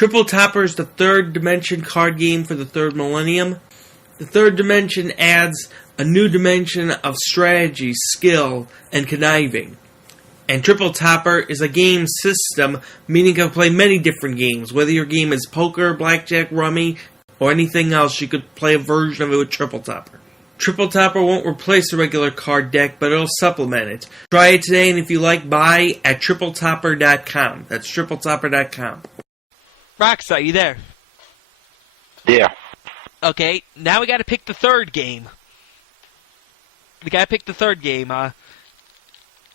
Triple Topper is the third dimension card game for the third millennium. The third dimension adds a new dimension of strategy, skill, and conniving. And Triple Topper is a game system, meaning you can play many different games. Whether your game is poker, blackjack, rummy, or anything else, you could play a version of it with Triple Topper. Triple Topper won't replace the regular card deck, but it'll supplement it. Try it today, and if you like, buy at TripleTopper.com. That's TripleTopper.com. Rox, are you there? Yeah. Okay, now we gotta pick the third game. We gotta pick the third game,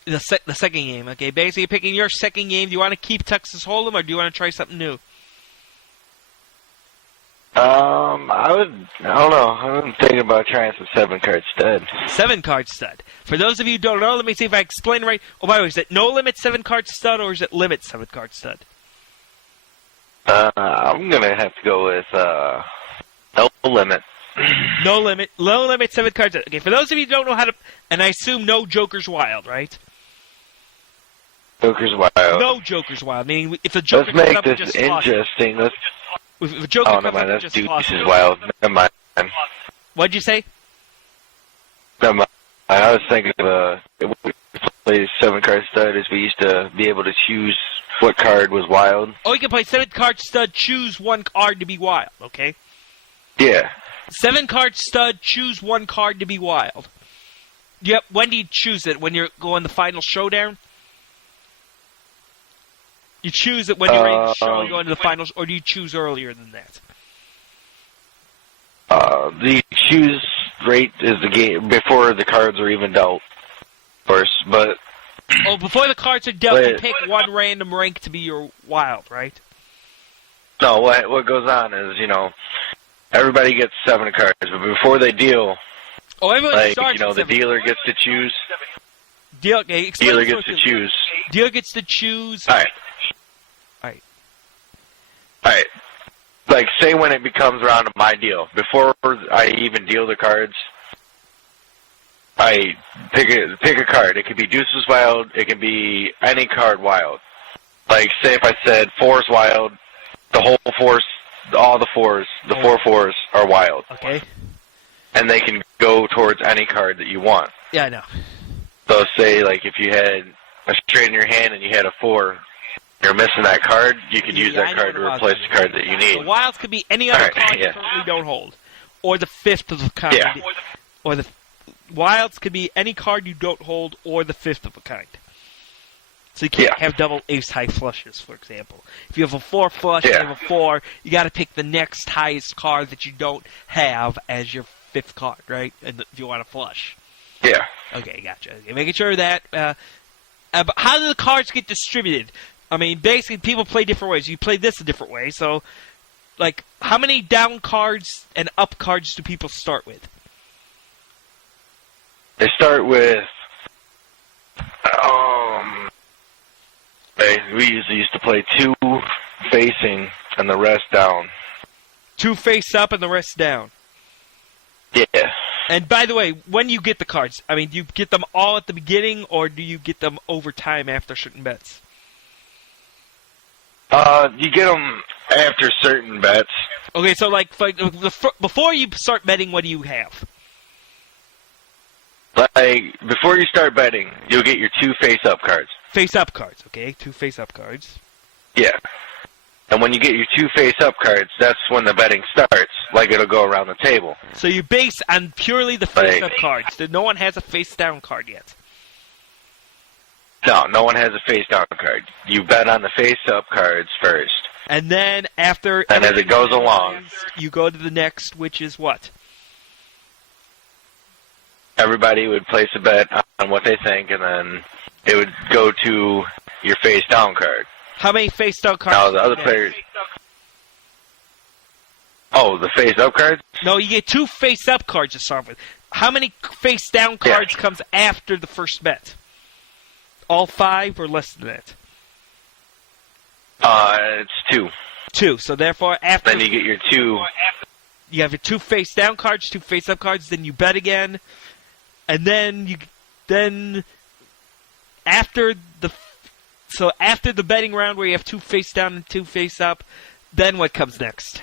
the second game, okay? Basically, you're picking your second game. Do you want to keep Texas Hold'em, or do you want to try something new? I don't know. I'm thinking about trying some 7-card stud. 7-card stud. For those of you who don't know, let me see if I explain right. Oh, by the way, is it no limit 7-card stud, or is it limit 7-card stud? I'm gonna have to go with, no limit. No limit. Low limit 7-card stud. Okay, for those of you who don't know how to, and I assume no Joker's Wild, right? Joker's Wild. No Joker's Wild, meaning if the Joker Let's comes up, make you this just lost it. interesting. Let's. If the Joker Oh, comes never mind. up, you That's just lost Deuce's it. Wild. Never mind. What'd you say? Never mind. I was thinking of play 7-card stud as we used to be able to choose what card was wild. Oh, you can play 7-card stud, choose one card to be wild, okay? Yeah. 7-card stud, choose one card to be wild. Yep, when do you choose it? When you're going the final showdown? You choose it when you're ready to show and go into the finals, or do you choose earlier than that? The choose rate is the game before the cards are even dealt. Of course, but... Oh, before the cards are dealt, you pick one random rank to be your wild, right? No, what goes on is, everybody gets 7 cards, but before they deal... Oh, everyone starts the dealer gets to choose. Dealer gets to choose. Dealer gets to choose. Alright. Like, say when it becomes around to my deal. Before I even deal the cards, I pick a card. It could be Deuce's Wild. It can be any card wild. Like, say if I said 4's wild, the whole 4's, all the 4's, the 4 4's are wild. Okay. And they can go towards any card that you want. Yeah, I know. So say, like, if you had a straight in your hand and you had a 4, you're missing that card, you could use that card to replace the card that you need. The wilds could be any other card you currently don't hold. Or the fifth of a kind. Yeah. Or the wilds could be any card you don't hold or the fifth of a kind. So you can't have double ace high flushes, for example. If you have a 4 flush and you have a 4, you got to pick the next highest card that you don't have as your 5th card, right? And if you want to flush. Yeah. Okay, gotcha. Okay, making sure that... but how do the cards get distributed? I mean, basically, people play different ways. You play this a different way, so... Like, how many down cards and up cards do people start with? They start with... we usually used to play 2 facing and the rest down. 2 face up and the rest down. Yeah. And by the way, when you get the cards, I mean, do you get them all at the beginning, or do you get them over time after certain bets? You get them after certain bets. Okay, so like before you start betting, what do you have? Like, before you start betting, you'll get your 2 face-up cards. Face-up cards, okay. 2 face-up cards. Yeah. And when you get your 2 face-up cards, that's when the betting starts. Like, it'll go around the table. So you base on purely the face-up cards. No one has a face-down card yet. No one has a face-down card. You bet on the face-up cards first. And then after... And as it goes along... You go to the next, which is what? Everybody would place a bet on what they think, and then it would go to your face-down card. How many face-down cards? Now, the other players... Oh, the face-up cards? No, you get 2 face-up cards to start with. How many face-down cards comes after the first bet? All 5 or less than that? It's 2. 2. So therefore, after... Then you get your 2... You have your 2 face-down cards, 2 face-up cards, then you bet again. And then after the betting round where you have 2 face-down and 2 face-up, Then what comes next?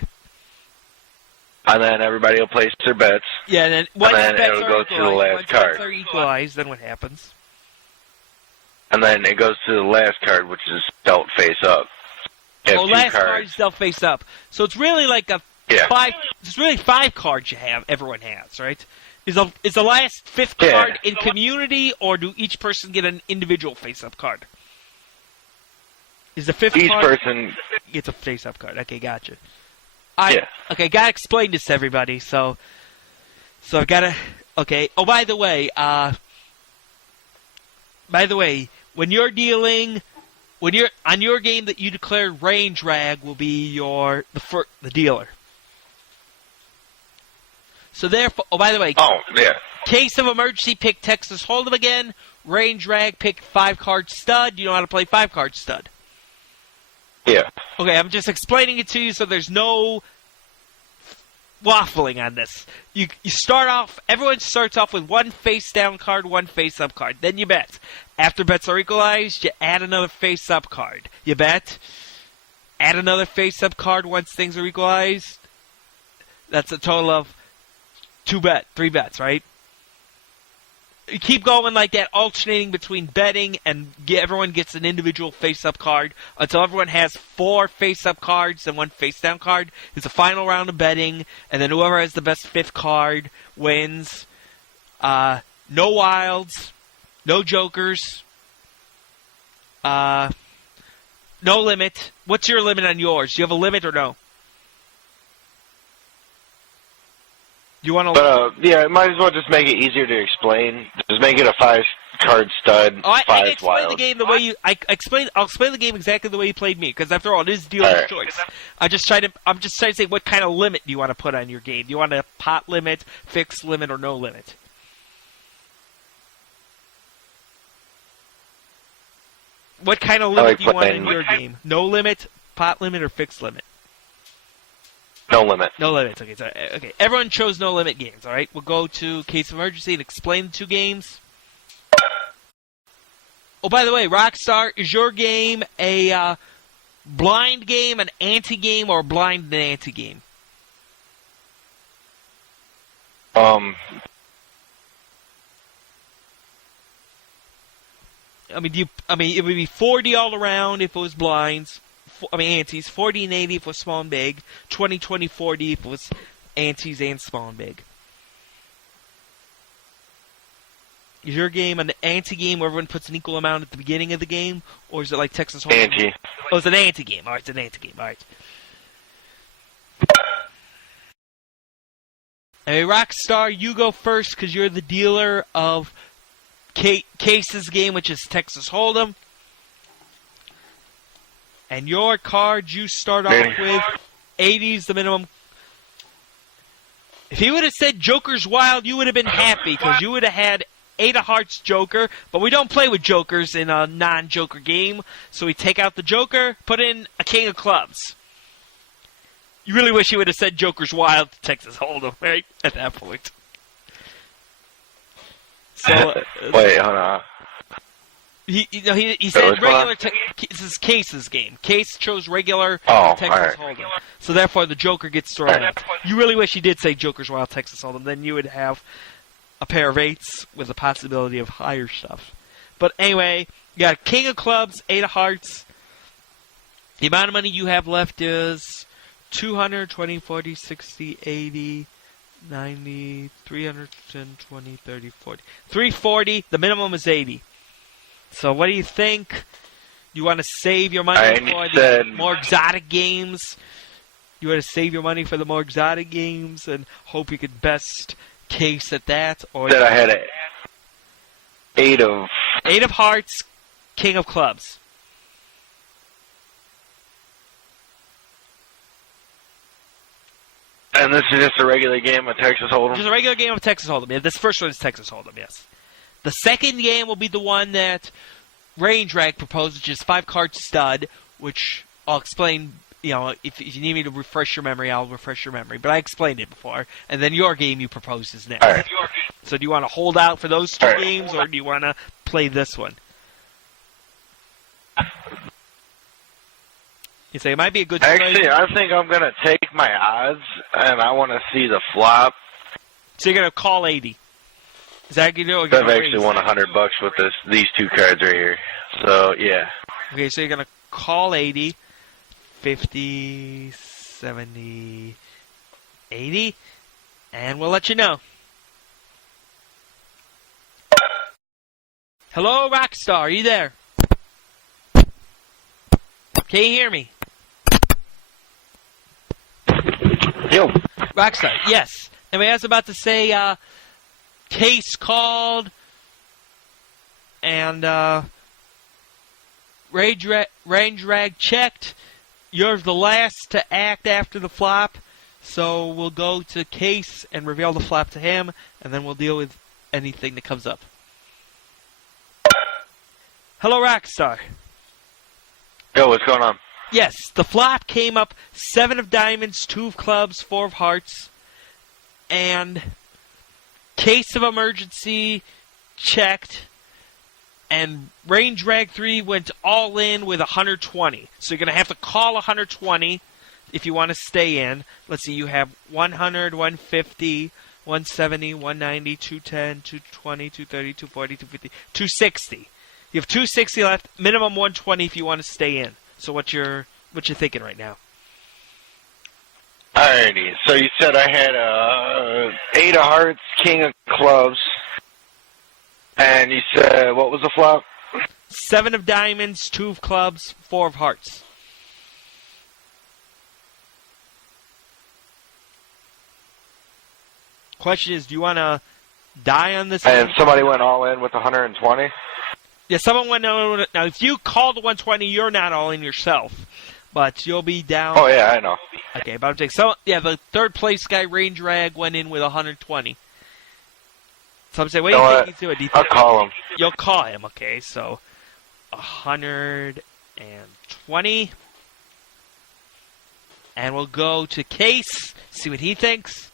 And then everybody will place their bets. Yeah, and then once then bets it'll are go to the equalized, last once card. bets are equalized, then what happens? And then it goes to the last card, which is dealt face up. You have two last cards. card is dealt face up. So it's really like it's really 5 cards you have, everyone has, right? Is the last 5th card in community, or do each person get an individual face-up card? Is the 5th Each card... person gets a face-up card. Okay, gotcha. Okay, gotta explain this to everybody, so I've gotta... Okay, by the way, when you're dealing... When you're on your game that you declared, Range Rag will be the dealer. So therefore, by the way, case of emergency, pick Texas Hold'em again. Range Rag, pick 5-card stud. You know how to play 5-card stud. Yeah. Okay, I'm just explaining it to you so there's no waffling on this. You start off, everyone starts off with 1 face-down card, 1 face-up card. Then you bet. After bets are equalized, you add another face-up card. You bet. Add another face-up card once things are equalized. That's a total of 3 bets, right? You keep going like that, alternating between betting and everyone gets an individual face-up card until everyone has 4 face-up cards and 1 face-down card. It's a final round of betting, and then whoever has the best 5th card wins. No wilds, no jokers, no limit. What's your limit on yours? Do you have a limit or no? You want to? Yeah, might as well just make it easier to explain. Just make it a 5-card stud, I 5 explain wild. the game the way you. I'll explain the game exactly the way you played me, because after all, it is dealer's choice. I'm just trying to say what kind of limit do you want to put on your game? Do you want a pot limit, fixed limit, or no limit? What kind of limit do you want in your game? No limit, pot limit, or fixed limit? No limit. No limits. Okay. Everyone chose no limit games. All right. We'll go to case of emergency and explain the 2 games. Oh, by the way, Rockstar, is your game a blind game, an ante game, or a blind and ante game? I mean, it would be 40 all around if it was blinds. Antes, 40 and 80 if it was small and big, 20, 40 if it was antes and small and big. Is your game an ante game where everyone puts an equal amount at the beginning of the game, or is it like Texas Hold'em? Ante. Oh, it's an ante game. All right, it's an ante game. All right. Hey, Rockstar, you go first because you're the dealer of Case's game, which is Texas Hold'em. And your cards, you start off with 80's the minimum. If he would have said Joker's Wild, you would have been happy because you would have had 8 of Hearts Joker. But we don't play with Jokers in a non-Joker game. So we take out the Joker, put in a King of Clubs. You really wish he would have said Joker's Wild to Texas Hold'em, right? At that point. So, Wait, hold on. He said regular. This is Case's game. Case chose regular Texas Hold'em, so therefore the Joker gets thrown out. You really wish he did say Joker's Wild Texas Hold'em, then you would have a pair of 8s with the possibility of higher stuff. But anyway, you got King of Clubs, 8 of Hearts. The amount of money you have left is 200, 20, 40, 60, 80, 90, 310, 20, 30, 40. 340. The minimum is 80. So what do you think? You want to save your money for the more exotic games? You want to save your money for the more exotic games and hope you could best Case at that? Or That I had 8 of... 8 of Hearts, King of Clubs. And this is just a regular game of Texas Hold'em? Just a regular game of Texas Hold'em. Yeah, this first one is Texas Hold'em, yes. The second game will be the one that Range Rag proposed, which is 5-card stud, which I'll explain, if you need me to refresh your memory, I'll refresh your memory. But I explained it before. And then your game you proposed is next. All right. So do you want to hold out for those 2 games, or do you want to play this one? You say it might be a good Actually, trade. I think I'm gonna take my odds, and I want to see the flop. So you're gonna call 80. Is that you know? I've actually won $100 with these two cards right here. So yeah. Okay, so you're gonna call 80, 50, 70, 80, and we'll let you know. Hello, Rockstar, are you there? Can you hear me? Yo. Rockstar, yes. And I was about to say, case called, and range rag checked. You're the last to act after the flop, so we'll go to case and reveal the flop to him, and then we'll deal with anything that comes up. Hello, Rockstar. Yo, what's going on? Yes, the flop came up 7 of diamonds, 2 of clubs, 4 of hearts, and case of emergency checked, and range rag 3 went all in with 120. So you're going to have to call 120 if you want to stay in. Let's see, you have 100, 150, 170, 190, 210, 220, 230, 240, 250, 260. You have 260 left, minimum 120 if you want to stay in. So what you're thinking right now? Alrighty. So you said I had 8 of hearts, king of clubs, and you said what was the flop? 7 of diamonds, 2 of clubs, 4 of hearts. Question is, do you want to die on this? And somebody went all in with 120? Yeah, someone went on. Now, if you call the 120, you're not all in yourself, but you'll be down. Oh, yeah, I know. Okay, but I'm saying, so, yeah, the third place guy, Range Rag, went in with 120. So I'm saying, what do you think he's doing? I'll call him. You'll call him, okay, so 120. And we'll go to Case, see what he thinks.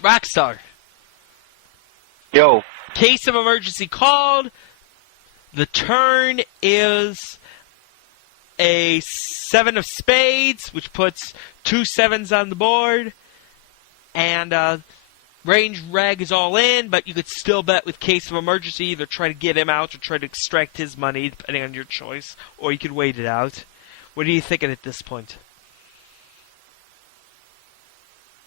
Rockstar. Yo. Case of emergency called. The turn is a 7 of spades, which puts 2 7s on the board. And range rag is all in, but you could still bet with case of emergency, either try to get him out or try to extract his money, depending on your choice, or you could wait it out. What are you thinking at this point?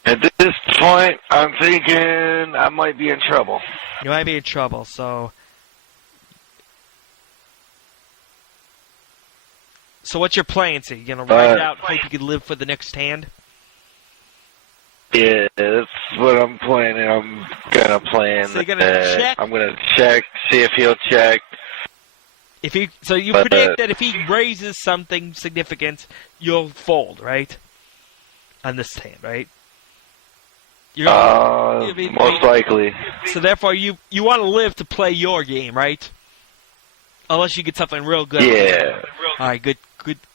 At this point, I'm thinking I might be in trouble. You might be in trouble, so... So what's your plan? So you're going to ride it out and hope you can live for the next hand? Yeah, that's what I'm planning. I'm going to plan. So you're going to check? I'm going to check, see if he'll check. So you predict that if he raises something significant, you'll fold, right? On this hand, right? Most likely. So therefore, you want to live to play your game, right? Unless you get something real good. Yeah. All right, good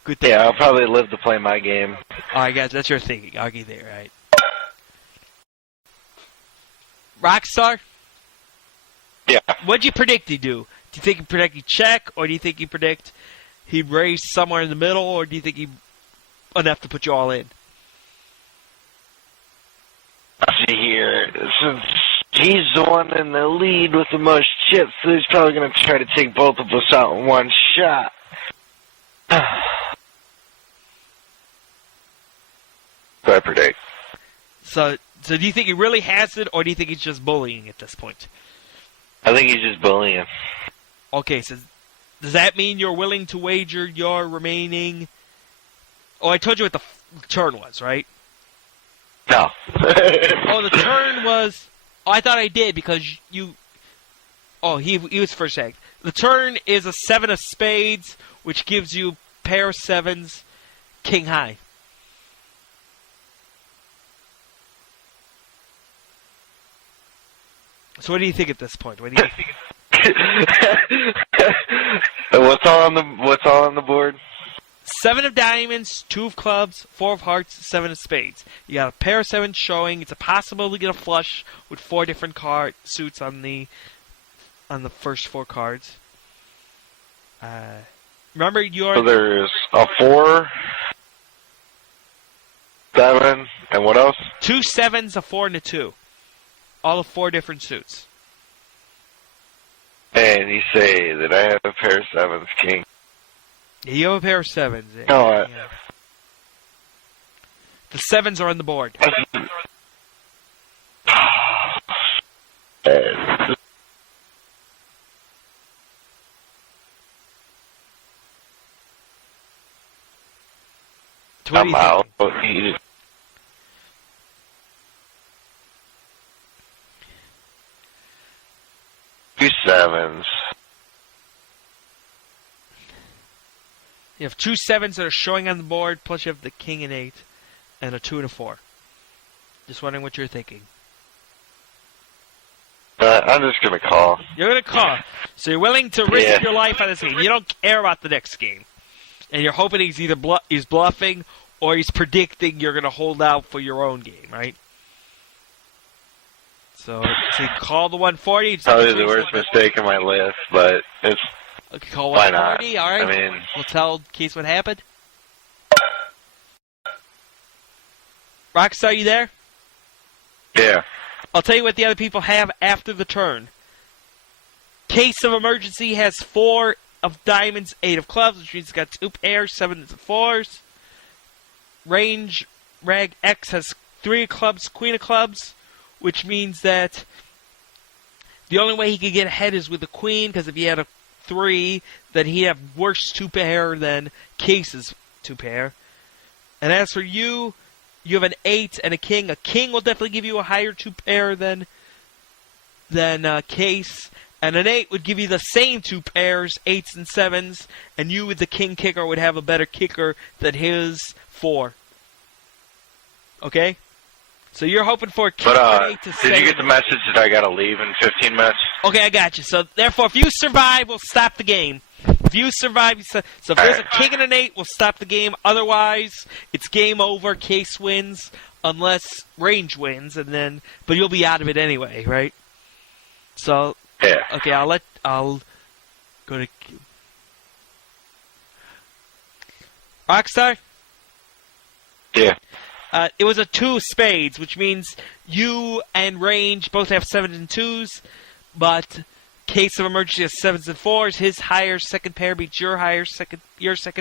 thing. Yeah, I'll probably live to play my game. All right, guys, that's your thinking. I'll get there, right? Rockstar? Yeah. What'd you predict he'd do? Do you think he predict he'd check, or do you think he predict he'd raise somewhere in the middle, or do you think he'd enough to put you all in? See here, since he's the one in the lead with the most chips, so he's probably going to try to take both of us out in one shot. What I predict. So do you think he really has it, or do you think he's just bullying at this point? I think he's just bullying. Okay, so does that mean you're willing to wager your remaining... Oh, I told you what the turn was, right? No. Oh, the turn was... Oh, I thought I did, because you... Oh, he was first act. The turn is a 7 of spades, which gives you pair of 7s, king high. So what do you think at this point? What do you think? What's all on the board? 7 of diamonds, 2 of clubs, 4 of hearts, 7 of spades. You got a pair of 7s showing. It's a possibility to get a flush with 4 different suits on the first 4 cards. Remember, So there's a 4, 7, and what else? 2 7s, a 4, and a 2. All of 4 different suits. And you say that I have a pair of 7s, king. You have a pair of 7s. No, Yeah. The 7s are on the board. So what do you I'm think? out. 2 7s. You have 2 7s that are showing on the board, plus you have the king and 8, and a 2 and a 4. Just wondering what you're thinking. I'm just going to call. You're going to call. So you're willing to risk your life on this game. You don't care about the next game. And you're hoping he's either he's bluffing or he's predicting you're going to hold out for your own game, right? So you call the 140. Probably the worst mistake in my list, but it's... Okay, call Why 140, not? all right. I mean... We'll tell Case what happened. Rockstar, you there? Yeah. I'll tell you what the other people have after the turn. Case of Emergency has 4 of diamonds, 8 of clubs, which means it's got 2 pairs, 7s and 4s. Range Rag X has 3 of clubs, queen of clubs, which means that the only way he could get ahead is with the queen, because if he had a 3, then he'd have worse 2 pair than Case's 2 pair. And as for you, you have an 8 and a king. A king will definitely give you a higher 2 pair than Case. And an 8 would give you the same 2 pairs, 8s and 7s. And you with the king kicker would have a better kicker than his 4. Okay? So you're hoping for a king and 8 to 7. Did you get the message that I gotta leave in 15 minutes? Okay, I got you. So therefore, if you survive, we'll stop the game. If you survive, so if there's a king and an 8, we'll stop the game. Otherwise, it's game over. Case wins, unless Range wins, but you'll be out of it anyway, right? So Yeah. okay, I'll go to Rockstar. Yeah. It was a 2 of spades, which means you and Range both have 7s and 2s, but Case of Emergency has 7s and 4s. His higher second pair beats your second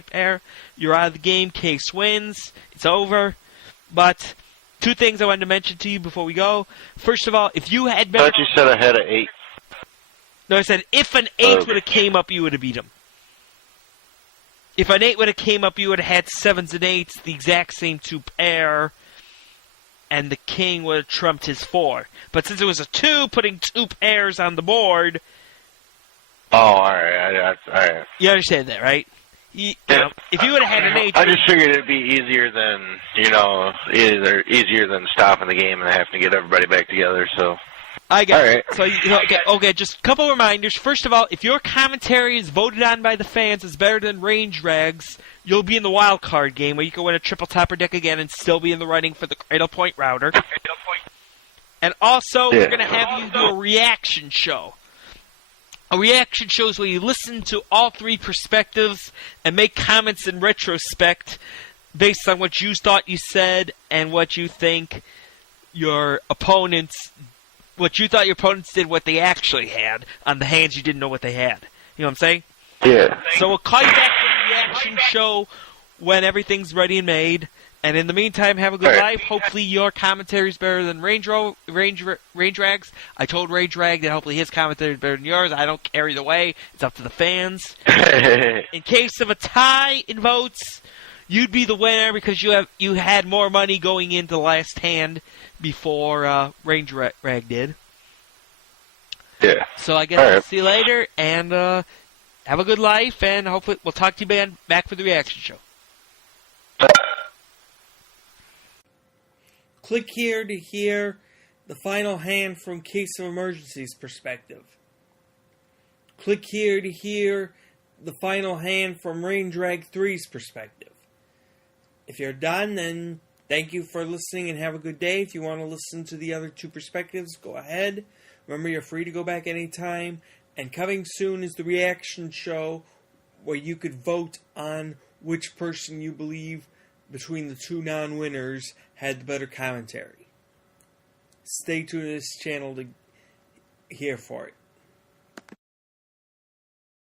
pair. You're out of the game. Case wins. It's over. But 2 things I wanted to mention to you before we go. First of all, if you had been... I thought you said I had an 8. No, I said if an 8 would have came up, you would have beat him. If an 8 would have came up, you would have had 7s and 8s, the exact same 2 pair, and the king would have trumped his 4. But since it was a 2, putting 2 pairs on the board... Oh, alright. Alright. You understand that, right? You know, if you would have had an 8... I just figured it'd be easier than, easier than stopping the game and having to get everybody back together, so... I got it. So, okay, just a couple reminders. First of all, if your commentary is voted on by the fans as better than Range Rags, you'll be in the wild card game where you can win a triple topper deck again and still be in the running for the Cradle Point router. And also, we're going to have you do a reaction show. A reaction show is where you listen to all 3 perspectives and make comments in retrospect based on what you thought you said and what you think your opponents did, what they actually had on the hands you didn't know what they had. You know what I'm saying? Yeah. So we'll call you back for the reaction show when everything's ready and made. And in the meantime, have a good life. Hopefully your commentary is better than Range Rag's. I told Range Rag that hopefully his commentary is better than yours. I don't care either way. It's up to the fans. In case of a tie in votes, you'd be the winner because you had more money going into the last hand before Range Rag did. Yeah. So I guess I'll see you later, and have a good life, and hopefully we'll talk to you back for the reaction show. Click here to hear the final hand from Case of Emergency's perspective. Click here to hear the final hand from Range Rag 3's perspective. If you're done, then thank you for listening and have a good day. If you want to listen to the other 2 perspectives, go ahead. Remember, you're free to go back anytime. And coming soon is the reaction show where you could vote on which person you believe between the two non-winners had the better commentary. Stay tuned to this channel to hear for it.